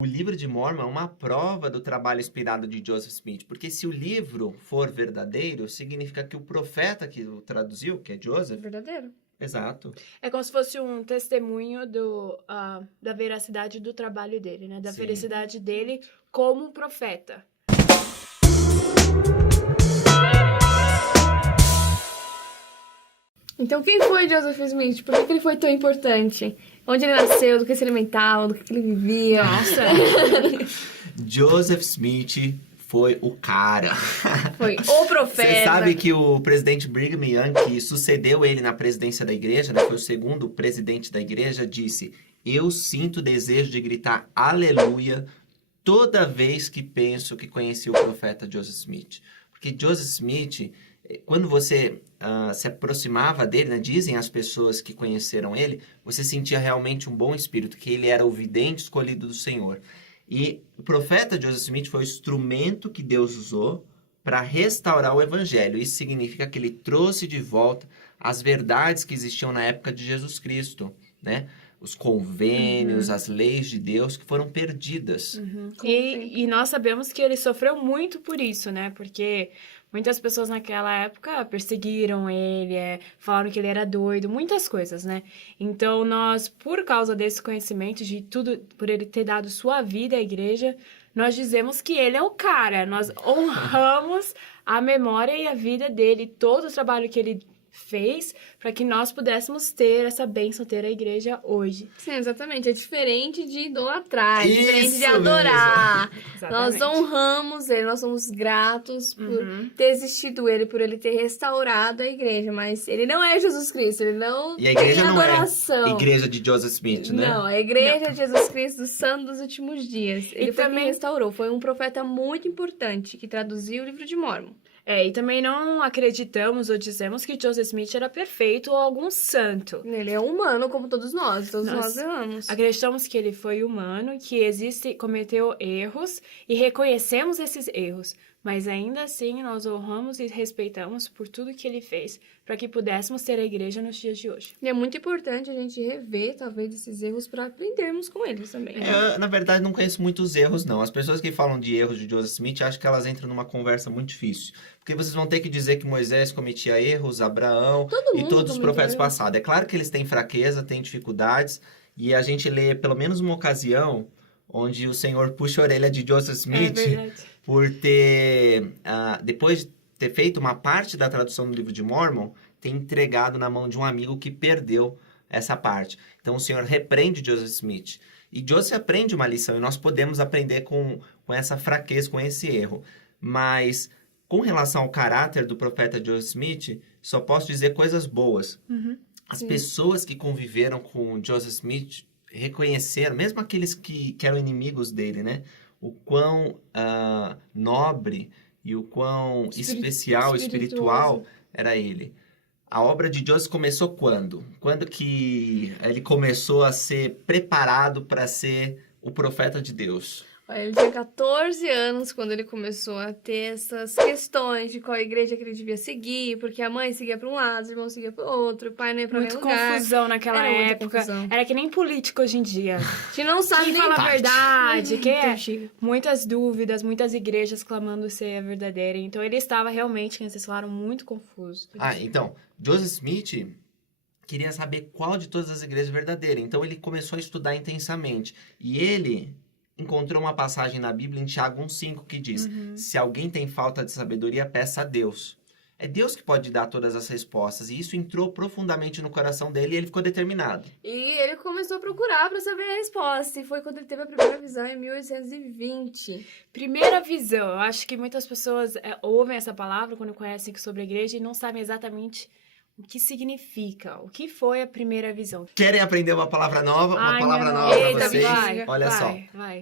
O livro de Mormon é uma prova do trabalho inspirado de Joseph Smith, porque se o livro for verdadeiro, significa que o profeta que o traduziu, que é Joseph... Verdadeiro. Exato. É como se fosse um testemunho da veracidade do trabalho dele, né? Da Sim. veracidade dele como profeta. Então, quem foi Joseph Smith? Por que ele foi tão importante? Onde ele nasceu, do que se alimentava, do que ele vivia? Nossa! Joseph Smith foi o cara. Foi o profeta. Você sabe que o presidente Brigham Young, que sucedeu ele na presidência da igreja, né, foi o segundo presidente da igreja, disse: eu sinto o desejo de gritar aleluia toda vez que penso que conheci o profeta Joseph Smith. Porque Joseph Smith, quando você se aproximava dele, né, dizem as pessoas que conheceram ele, você sentia realmente um bom espírito, que ele era o vidente escolhido do Senhor. E o profeta Joseph Smith foi o instrumento que Deus usou para restaurar o evangelho. Isso significa que ele trouxe de volta as verdades que existiam na época de Jesus Cristo, né? Os convênios, as leis de Deus que foram perdidas. E nós sabemos que ele sofreu muito por isso, né? Porque muitas pessoas naquela época perseguiram ele, falaram que ele era doido, muitas coisas, né? Então, nós, por causa desse conhecimento de tudo, por ele ter dado sua vida à igreja, nós dizemos que ele é o cara. Nós honramos a memória e a vida dele, todo o trabalho que ele fez para que nós pudéssemos ter essa bênção, ter a igreja hoje. Sim, exatamente. É diferente de idolatrar, é diferente de Isso adorar. Exatamente. Nós honramos ele, nós somos gratos por ter existido ele, por ele ter restaurado a igreja. Mas ele não é Jesus Cristo, ele não E a igreja tem não adoração. é a igreja de Joseph Smith, né? Não, a igreja de Jesus Cristo, do Santo dos Últimos Dias. Ele foi também quem restaurou. Foi um profeta muito importante que traduziu o livro de Mormon. E também não acreditamos ou dizemos que Joseph Smith era perfeito ou algum santo. Ele é humano como todos nós Nós erramos. Acreditamos que ele foi humano, que cometeu erros e reconhecemos esses erros. Mas ainda assim, nós honramos e respeitamos por tudo que ele fez, para que pudéssemos ter a igreja nos dias de hoje. E é muito importante a gente rever, talvez, esses erros para aprendermos com eles também. Eu, na verdade, não conheço muitos erros, não. As pessoas que falam de erros de Joseph Smith, acho que elas entram numa conversa muito difícil. Porque vocês vão ter que dizer que Moisés cometia erros, Abraão e todos os profetas passados. É claro que eles têm fraqueza, têm dificuldades, e a gente lê pelo menos uma ocasião onde o Senhor puxa a orelha de Joseph Smith por ter, depois de ter feito uma parte da tradução do livro de Mormon, ter entregado na mão de um amigo que perdeu essa parte. Então o Senhor repreende Joseph Smith. E Joseph aprende uma lição, e nós podemos aprender com essa fraqueza, com esse erro. Mas, com relação ao caráter do profeta Joseph Smith, só posso dizer coisas boas. As pessoas que conviveram com Joseph Smith reconheceram, mesmo aqueles que eram inimigos dele, né? O quão nobre e o quão espiritual era ele. A obra de Joseph começou quando? Quando que ele começou a ser preparado para ser o profeta de Deus? Ele tinha 14 anos quando ele começou a ter essas questões de qual igreja que ele devia seguir, porque a mãe seguia para um lado, os irmãos seguiam para o outro, o pai não ia para nenhum lugar. Muita confusão naquela época. Era que nem político hoje em dia. A gente não sabe Quem nem fala a verdade, que é Entendi. muitas dúvidas, muitas igrejas clamando ser a verdadeira. Então ele estava realmente, como vocês falaram, muito confuso. Então, Joseph Smith queria saber qual de todas as igrejas é verdadeira. Então ele começou a estudar intensamente. E ele encontrou uma passagem na Bíblia, em Tiago 1,5, que diz: se alguém tem falta de sabedoria, peça a Deus. É Deus que pode dar todas as respostas. E isso entrou profundamente no coração dele e ele ficou determinado. E ele começou a procurar para saber a resposta. E foi quando ele teve a primeira visão em 1820. Primeira visão. Eu acho que muitas pessoas ouvem essa palavra quando conhecem sobre a igreja e não sabem exatamente o que significa. O que foi a primeira visão? Querem aprender uma palavra nova? Uma palavra nova para vocês? Olha só.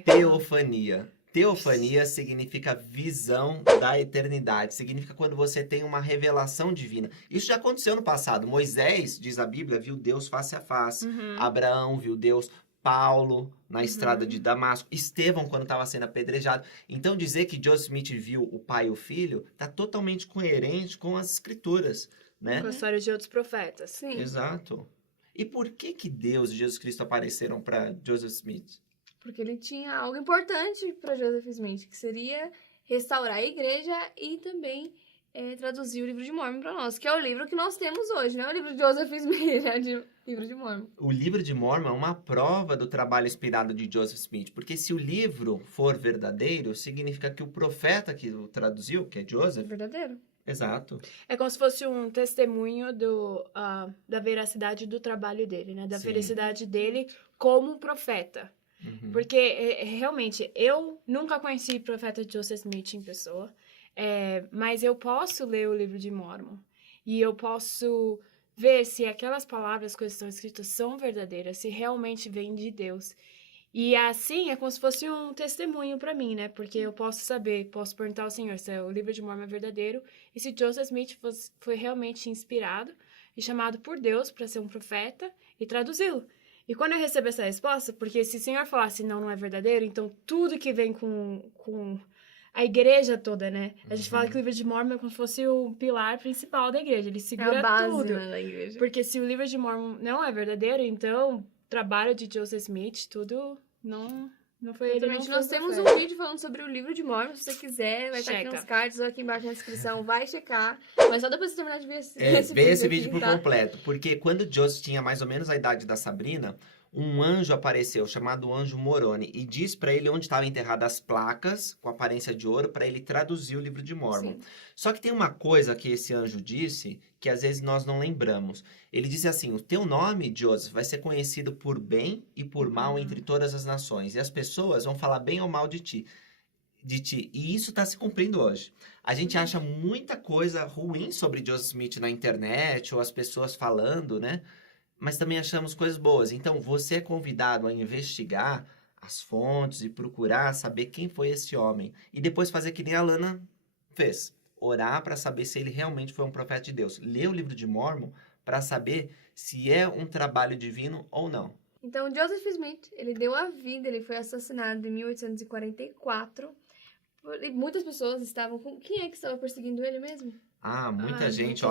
Teofania. Teofania significa visão da eternidade. Significa quando você tem uma revelação divina. Isso já aconteceu no passado. Moisés, diz a Bíblia, viu Deus face a face. Abraão viu Deus. Paulo, na estrada de Damasco. Estevão, quando estava sendo apedrejado. Então, dizer que Joseph Smith viu o pai e o filho está totalmente coerente com as escrituras, né? Com a história de outros profetas. Sim. Exato. E por que Deus e Jesus Cristo apareceram para Joseph Smith? porque ele tinha algo importante para Joseph Smith, que seria restaurar a igreja e também traduzir o livro de Mórmon para nós, que é o livro que nós temos hoje, não é o livro de Joseph Smith, é o livro de Mórmon. O livro de Mórmon é uma prova do trabalho inspirado de Joseph Smith, porque se o livro for verdadeiro, significa que o profeta que o traduziu, que é Joseph... É verdadeiro. Exato. É como se fosse um testemunho da veracidade do trabalho dele, né? Da veracidade dele como profeta. Uhum. Porque, realmente, eu nunca conheci o profeta Joseph Smith em pessoa, mas eu posso ler o livro de Mórmon e eu posso ver se aquelas palavras que estão escritas são verdadeiras, se realmente vêm de Deus. E assim, é como se fosse um testemunho para mim, né? Porque eu posso saber, posso perguntar ao Senhor se o livro de Mórmon é verdadeiro e se Joseph Smith foi realmente inspirado e chamado por Deus para ser um profeta e traduzi-lo. E quando eu recebo essa resposta, porque se o Senhor falasse não é verdadeiro, então tudo que vem com a igreja toda, né? A gente fala que o livro de Mórmon é como se fosse o pilar principal da igreja, ele segura a base, tudo. né, da igreja. Porque se o livro de Mórmon não é verdadeiro, então o trabalho de Joseph Smith, tudo não foi ele. Exatamente. Nós temos um vídeo falando sobre o livro de Mórmon, se você quiser, vai estar aqui nos cards ou aqui embaixo na descrição, vai checar. Mas só depois de terminar de ver esse vídeo por tá? completo, porque quando Joseph tinha mais ou menos a idade da Sabrina, um anjo apareceu, chamado anjo Moroni, e disse para ele onde estavam enterradas as placas com aparência de ouro para ele traduzir o livro de Mórmon. Sim. Só que tem uma coisa que esse anjo disse que às vezes nós não lembramos. Ele disse assim: o teu nome, Joseph, vai ser conhecido por bem e por mal entre todas as nações, e as pessoas vão falar bem ou mal de ti. E isso está se cumprindo hoje. A gente acha muita coisa ruim sobre Joseph Smith na internet, ou as pessoas falando, né? Mas também achamos coisas boas. Então, você é convidado a investigar as fontes e procurar saber quem foi esse homem. E depois fazer que nem a Lana fez. Orar para saber se ele realmente foi um profeta de Deus. Ler o livro de Mórmon para saber se é um trabalho divino ou não. Então, Joseph Smith, ele deu a vida, ele foi assassinado em 1844. E muitas pessoas estavam com... Quem é que estava perseguindo ele mesmo? Muita gente.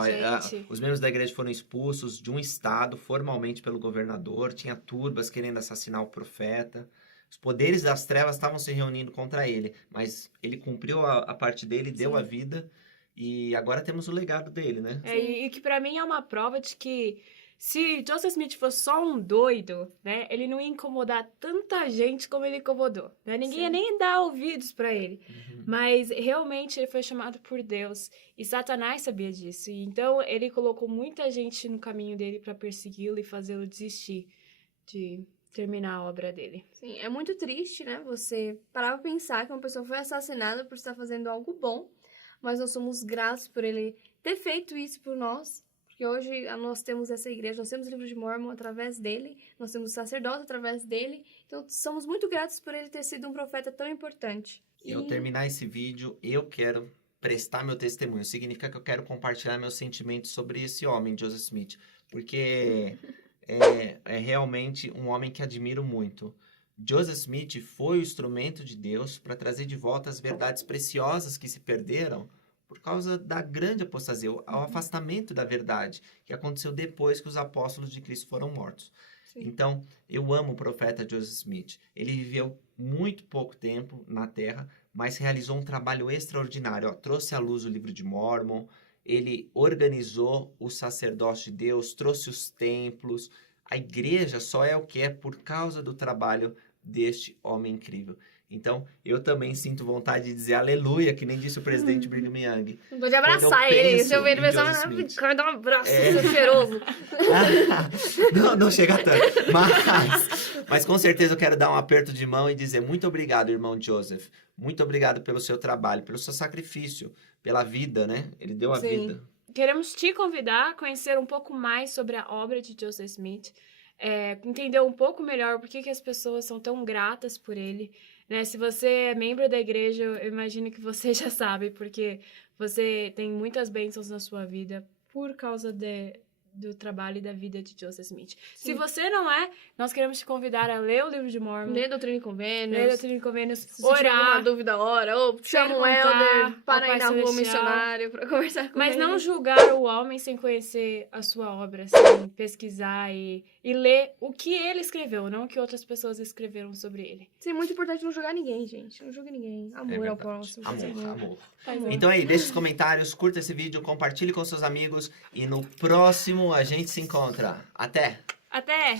Os membros da igreja foram expulsos de um estado formalmente pelo governador. Tinha turbas querendo assassinar o profeta. Os poderes das trevas estavam se reunindo contra ele. Mas ele cumpriu a parte dele, deu a vida. E agora temos o legado dele, né? E que pra mim é uma prova de que se Joseph Smith fosse só um doido, né, ele não ia incomodar tanta gente como ele incomodou, né? Ninguém ia nem dar ouvidos pra ele. Mas realmente ele foi chamado por Deus e Satanás sabia disso. E então ele colocou muita gente no caminho dele pra persegui-lo e fazê-lo desistir de terminar a obra dele. Sim, é muito triste, né? Você parar pra pensar que uma pessoa foi assassinada por estar fazendo algo bom, mas nós somos gratos por ele ter feito isso por nós. Porque hoje nós temos essa igreja, nós temos o livro de Mórmon através dele, nós temos o sacerdote através dele, então somos muito gratos por ele ter sido um profeta tão importante. E ao terminar esse vídeo, eu quero prestar meu testemunho. Significa que eu quero compartilhar meus sentimentos sobre esse homem, Joseph Smith, porque é realmente um homem que admiro muito. Joseph Smith foi o instrumento de Deus para trazer de volta as verdades preciosas que se perderam por causa da grande apostasia, ao afastamento da verdade, que aconteceu depois que os apóstolos de Cristo foram mortos. Sim. Então, eu amo o profeta Joseph Smith. Ele viveu muito pouco tempo na Terra, mas realizou um trabalho extraordinário. Trouxe à luz o livro de Mórmon, ele organizou o sacerdócio de Deus, trouxe os templos. A igreja só é o que é por causa do trabalho deste homem incrível. Então, eu também sinto vontade de dizer aleluia, que nem disse o presidente Brigham Young. Não pode abraçar ele, se eu ver ele pensar, vai dar um abraço, seu cheiroso. Não chega tanto. Mas com certeza eu quero dar um aperto de mão e dizer muito obrigado, irmão Joseph. Muito obrigado pelo seu trabalho, pelo seu sacrifício, pela vida, né? Ele deu a vida. Queremos te convidar a conhecer um pouco mais sobre a obra de Joseph Smith, entender um pouco melhor por que as pessoas são tão gratas por ele. Né? Se você é membro da igreja, eu imagino que você já sabe, porque você tem muitas bênçãos na sua vida por causa do trabalho e da vida de Joseph Smith. Sim. Se você não é, nós queremos te convidar a ler o livro de Mormon. Lê Doutrina e Convênios. Ler Doutrina e Convênios. Se você tiver alguma Orar. dúvida, ora. Ou chama um Perguntar elder para ao ir Pai na rua Celestial. missionário pra conversar com Mas ele. não julgar o homem sem conhecer a sua obra, assim, pesquisar e ler o que ele escreveu, não o que outras pessoas escreveram sobre ele. Sim, é muito importante não julgar ninguém, gente. Não julgue ninguém. Amor ao verdade. próximo. Amor. Amor. Então aí, deixa os comentários, curta esse vídeo, compartilhe com seus amigos e no próximo a gente se encontra. Até! Até!